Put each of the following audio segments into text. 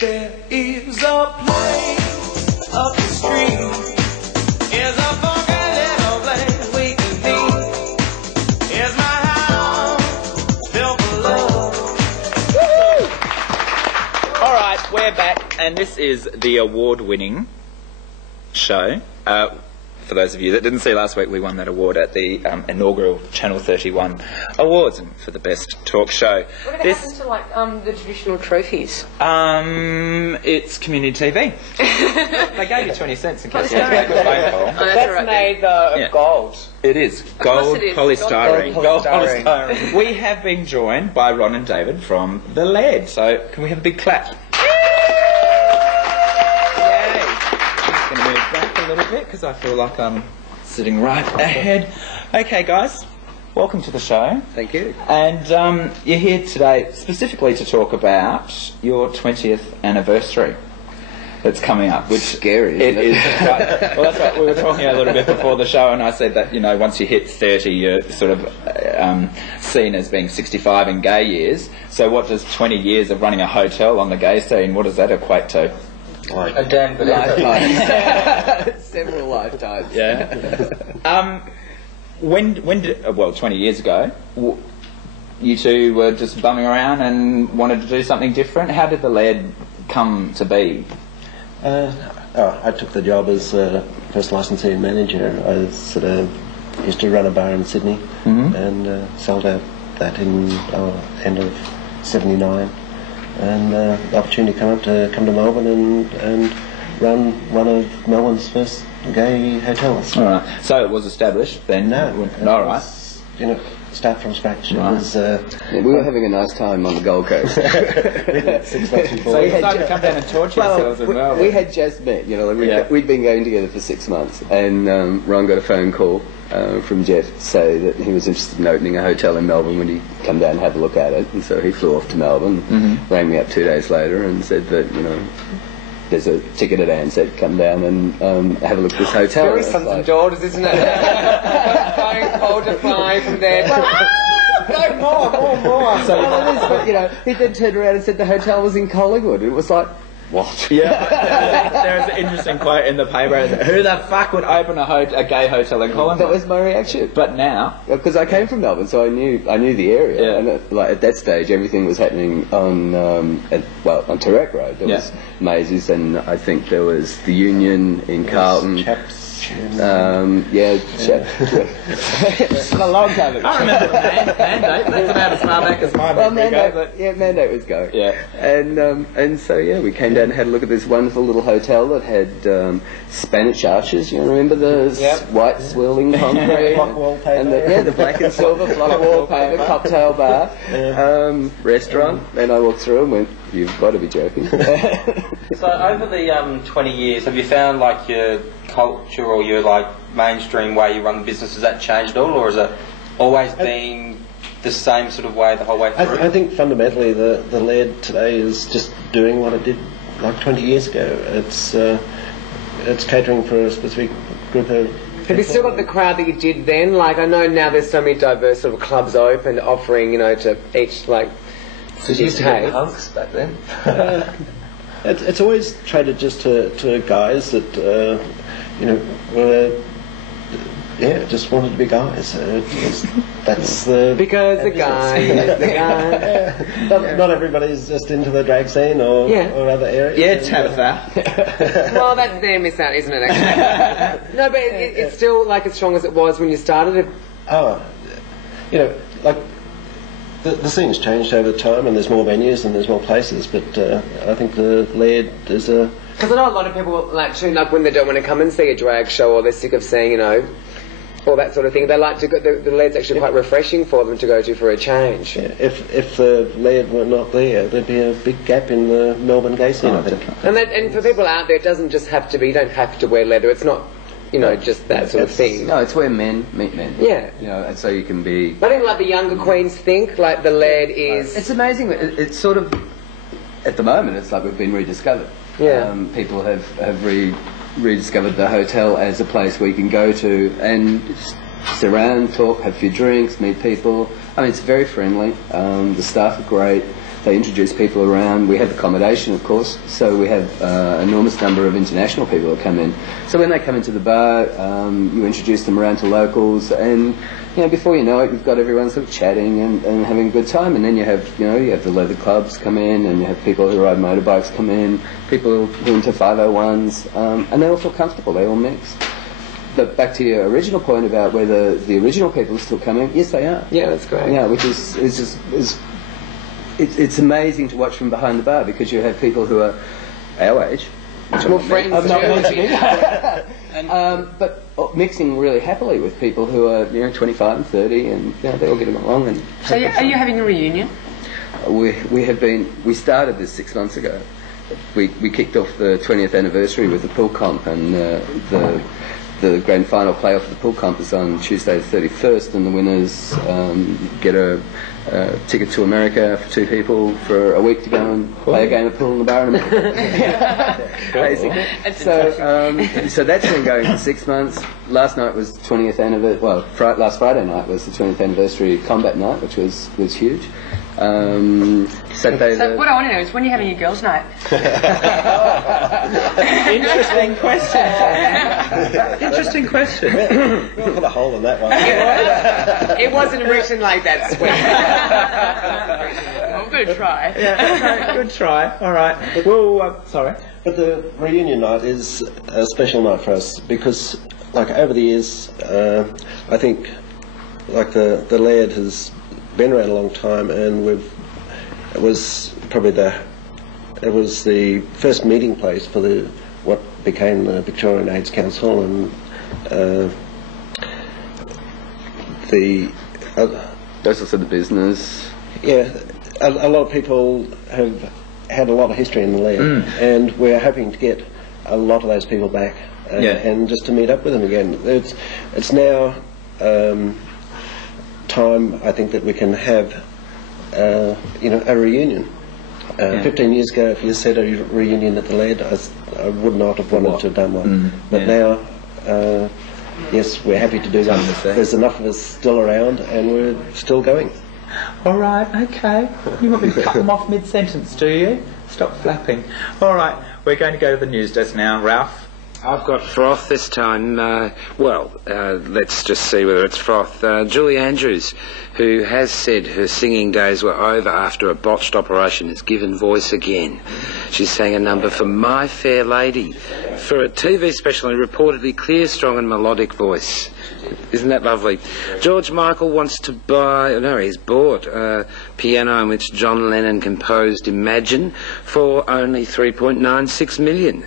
There is a place up the street. Is a funky little place we can meet. Is my house built for love? All right, we're back, and this is the award-winning show. For those of you that didn't see last week, we won that award at the inaugural Channel 31 Awards for the best talk show. What did it happen to, like, the traditional trophies? It's community TV. They gave you 20 cents in case you had to make a phone call. Oh, that's made, though, of gold. It is. Gold polystyrene. Gold polystyrene. We have been joined by Ron and David from the Lairde, so can we have a big clap? A little bit because I feel like I'm sitting right ahead. Okay, guys, welcome to the show. Thank you. And you're here today specifically to talk about your 20th anniversary that's coming up. Which scary, isn't it? Is right. Well, that's right. We were talking a little bit before the show, and I said that, you know, once you hit 30, you're sort of seen as being 65 in gay years. So what does 20 years of running a hotel on the gay scene, what does that equate to? Like a damn lifetime. Several lifetimes. Yeah. When did, well, 20 years ago, you two were just bumming around and wanted to do something different. How did the Lairde come to be? I took the job as first licensee manager. I sort of used to run a bar in Sydney and sold out that in end of '79. And the opportunity come to Melbourne and run one of Melbourne's first gay hotels. All right. So it was established then? No. All right. You know, start from scratch. Right. It was, we were having a nice time on the Gold Coast. 6 months before. So you decided to come down and torture yourselves as well? We had just met, you know, like we'd been going together for 6 months, and Ron got a phone call from Jeff to say that he was interested in opening a hotel in Melbourne. Would he come down and have a look at it? And so he flew off to Melbourne, rang me up 2 days later and said that, you know, there's a ticket at Ansett, come down and have a look at this hotel. Very sons and daughters, isn't it? Phone call to fly from there. Go more. So but, you know, he then turned around and said the hotel was in Collingwood. It was like, what? Yeah. There's an interesting quote in the paper. Who the fuck would open a gay hotel in Collingwood? That was my reaction. But now, because I came from Melbourne, so I knew the area. Yeah. And at that stage, everything was happening on on Terek Road. There was Maisie's, and I think there was the Union in Carlton. Chaps. It's a long time ago. I remember Mandate. They come out as far back as my Mandate was going. Yeah. And so we came down and had a look at this wonderful little hotel that had Spanish arches. You remember the white swirling concrete, block wallpaper, and the black and silver block wallpaper, cocktail bar, restaurant. And I walked through and went, "You've got to be joking." So over the 20 years, have you found like your culture or your like mainstream way you run the business, has that changed at all, or has it always been the same sort of way the whole way through? I think fundamentally the Lairde today is just doing what it did like 20 years ago. It's catering for a specific group of people. Have you still got the crowd that you did then? Like, I know now there's so many diverse sort of clubs open, offering, you know, to each, like, Did you used to get hunks back then? It's always traded just to guys that you know were just wanted to be guys. That's the because the guy. Not everybody's just into the drag scene or other areas. Yeah, Tabatha. Well, that's their miss out, isn't it? Actually, no, but it's still like as strong as it was when you started. You know, like. The scene's changed over time, and there's more venues and there's more places. But I think the Lairde is a. Because I know a lot of people like when they don't want to come and see a drag show, or they're sick of seeing, you know, all that sort of thing. They like to go. The Laird's actually quite refreshing for them to go to for a change. Yeah, if the Lairde were not there, there'd be a big gap in the Melbourne gay scene. I think. And for people out there, it doesn't just have to be. You don't have to wear leather. It's not. You know, just that sort of thing. No, it's where men meet men. Yeah. You know, and so you can be. I think like the younger queens think, like the Lairde is. It's amazing. It's sort of, at the moment, it's like we've been rediscovered. Yeah. People have rediscovered the hotel as a place where you can go to and just sit around, talk, have a few drinks, meet people. I mean, it's very friendly. The staff are great. they introduce people around. We have accommodation, of course, so we have an enormous number of international people that come in. So when they come into the bar, you introduce them around to locals, and before you know it, you've got everyone sort of chatting and having a good time. And then you have the leather clubs come in, and you have people who ride motorbikes come in, people who are into 501s, and they all feel comfortable. They all mix. But back to your original point about whether the original people are still coming, yes, they are. Yeah, that's great. Yeah, which is it's amazing to watch from behind the bar, because you have people who are our age. Well, friends but mixing really happily with people who are 25 and 30, and they all get along. And so, are you having a reunion? We have been. We started this 6 months ago. We kicked off the 20th anniversary with the pool comp, and the grand final playoff of the pool comp is on Tuesday the 31st, and the winners get a ticket to America for 2 people for a week to go and play a game of pool in the bar in America. Basically. So that's been going for 6 months. Last night was 20th anniversary. Well, last Friday night was the 20th anniversary combat night, which was huge. Saturday. So what I want to know is, when are you having your girls' night? Interesting question. Interesting question. We'll put a hole in that one. It wasn't written like that, Squeal. I'm going to try. Yeah, good try. All right. Well, sorry. But the reunion night is a special night for us, because, like, over the years, I think, like, the Lairde has been around a long time, and it was the first meeting place for what became the Victorian AIDS Council, and that's also the business. Yeah, a lot of people have had a lot of history in the Lairde, and we're hoping to get a lot of those people back, and just to meet up with them again. It's now time, I think, that we can have a reunion. 15 years ago, if you said a reunion at the Lairde, I would not have wanted to have done one. But now, yes, we're happy to do one. There's enough of us still around, and we're still going. All right, okay. You want me to cut them off mid-sentence, do you? Stop flapping. All right, we're going to go to the news desk now. Ralph? I've got froth this time. Let's just see whether it's froth. Julie Andrews, who has said her singing days were over after a botched operation, has given voice again. She sang a number for My Fair Lady for a TV special, and reportedly clear, strong and melodic voice. Isn't that lovely? George Michael wants to he's bought a piano in which John Lennon composed Imagine for only $3.96 million.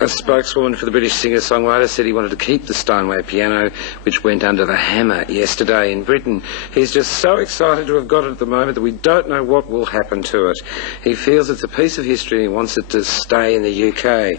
A spokeswoman for the British singer-songwriter said he wanted to keep the Steinway piano, which went under the hammer yesterday in Britain. He's just so excited to have got it at the moment that we don't know what will happen to it. He feels it's a piece of history and he wants it to stay in the UK.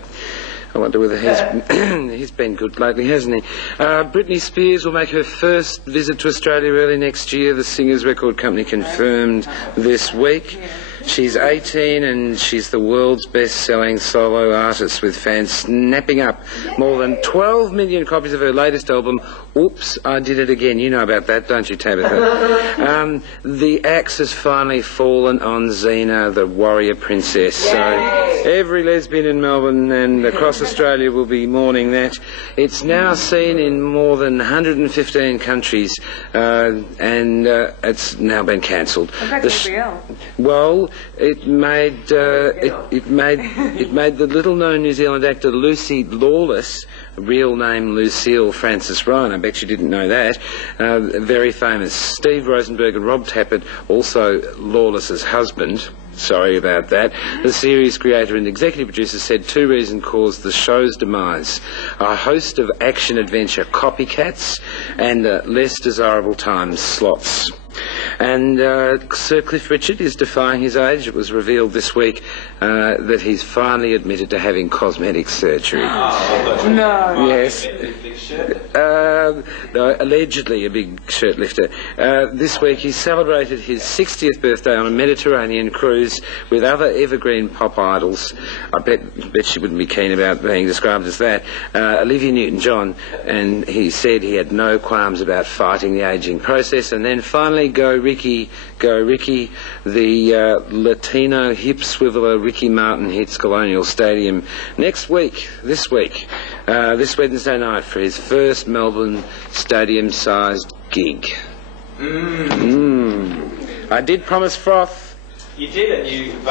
I wonder whether he's been good lately, hasn't he? Britney Spears will make her first visit to Australia early next year, the Singers Record Company confirmed this week. She's 18 and she's the world's best-selling solo artist, with fans snapping up more than 12 million copies of her latest album, Oops, I Did It Again. You know about that, don't you, Tabatha? The axe has finally fallen on Xena, the warrior princess. So every lesbian in Melbourne and across Australia will be mourning that. It's now seen in more than 115 countries, and it's now been cancelled. Well, it made the little-known New Zealand actor Lucy Lawless, real name Lucille Frances Ryan, I bet you didn't know that, very famous. Steve Rosenberg and Rob Tappert, also Lawless's husband. Sorry about that. The series creator and executive producer said 2 reasons caused the show's demise: a host of action-adventure copycats and less desirable time slots. And Sir Cliff Richard is defying his age. It was revealed this week that he's finally admitted to having cosmetic surgery. No. Yes. No, allegedly a big shirt lifter. This week he celebrated his 60th birthday on a Mediterranean cruise with other evergreen pop idols. I bet she wouldn't be keen about being described as that. Olivia Newton-John, and he said he had no qualms about fighting the ageing process, and then finally go Ricky, Go Ricky. The Latino hip swiveler Ricky Martin hits Colonial Stadium this Wednesday night for his first Melbourne stadium-sized gig. I did promise froth. You did, and you've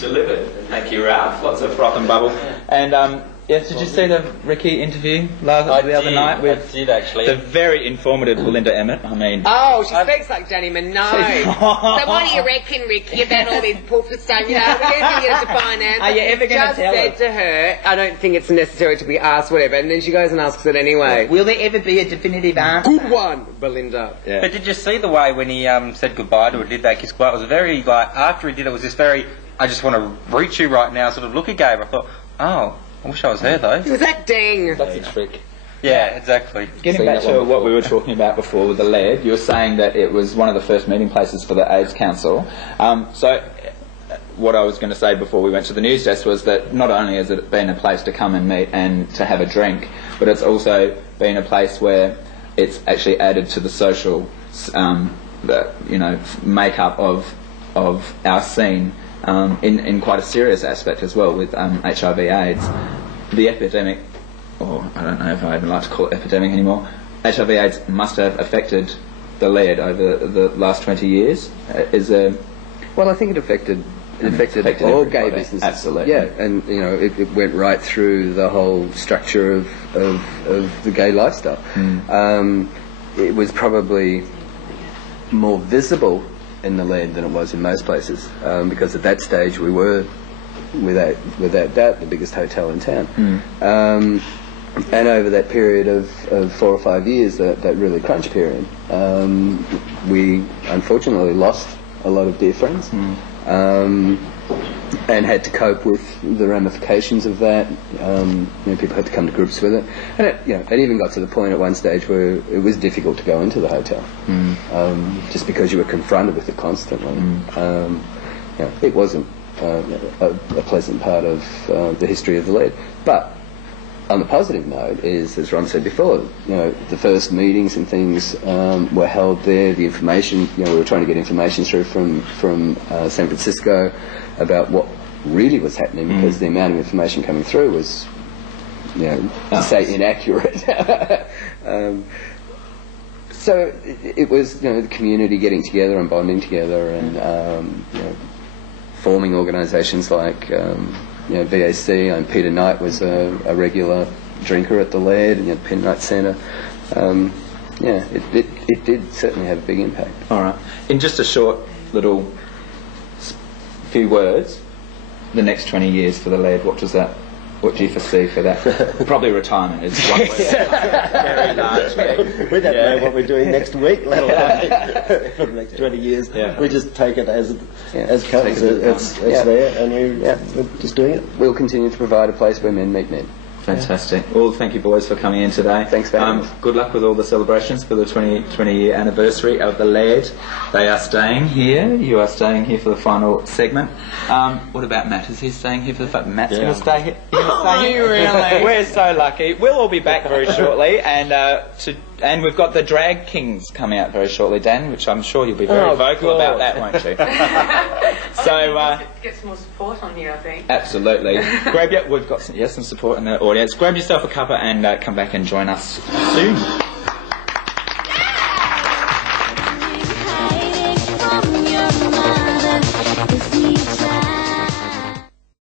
delivered. Thank you, Ralph. Lots of froth and bubble. And yes, did you see the Ricky interview the other night with I did actually. the very informative Belinda Emmett? I mean, Oh, she speaks like Danny Minogue. So what do you reckon, Ricky, about all this poofer stuff? You know, we're going to get a define answer. Are you ever going to Just tell said us? to her, I don't think it's necessary to be asked, whatever. And then she goes and asks it anyway. will there ever be a definitive answer? Good one, Belinda. Yeah. But did you see the way when he said goodbye to her, did that kiss goodbye? It was very, like, after he did it, was this very, I just want to reach you right now sort of look he gave her. I thought, oh, I wish I was her though. Was that ding? that's a trick. Yeah, exactly. Getting back to what we were talking about before with the Lairde, you were saying that it was one of the first meeting places for the AIDS Council. So what I was going to say before we went to the news desk was that not only has it been a place to come and meet and to have a drink, but it's also been a place where it's actually added to the social makeup of our scene in quite a serious aspect as well with HIV/AIDS. The epidemic, or I don't know if I even like to call it epidemic anymore, HIV/AIDS must have affected the Lairde over the last 20 years. Well, I think it affected all gay everybody. businesses. Absolutely. Yeah, and it went right through the whole structure of the gay lifestyle. It was probably more visible in the Lairde than it was in most places, because at that stage we were, without doubt, the biggest hotel in town. And over that period of 4 or 5 years, that really crunch period, we unfortunately lost a lot of dear friends, and had to cope with the ramifications of that. People had to come to grips with it, and it even got to the point at one stage where it was difficult to go into the hotel, just because you were confronted with it constantly. It wasn't a pleasant part of the history of the Lairde, but on the positive note is, as Ron said before, the first meetings and things were held there. The information, we were trying to get information through from San Francisco about what really was happening, because the amount of information coming through was, to say inaccurate. So it was, the community getting together and bonding together, and forming organisations like VAC. And Peter Knight was a regular drinker at the Lairde, and Peter Knight Centre. It did certainly have a big impact. All right. In just a short little few words, the next 20 years for the Lairde, what do you foresee for that? Probably retirement is one word. Very largely. We don't know what we're doing next week, let alone for the next 20 years. Yeah. We just take it as comes. It's there, and we're just doing it. We'll continue to provide a place where men meet men. Fantastic. Well, thank you boys for coming in today. Thanks for having us. Good luck with all the celebrations for the 20-year anniversary of the Lairde. They are staying here. You are staying here for the final segment. What about Matt? Is he staying here for the final? Matt's going to stay here. Really? We're so lucky. We'll all be back very shortly, and we've got the Drag Kings coming out very shortly, Dan, which I'm sure you'll be very vocal about that, won't you? So Get some more support on you, I think. absolutely. We've got some support in the audience. Grab yourself a cuppa and come back and join us soon.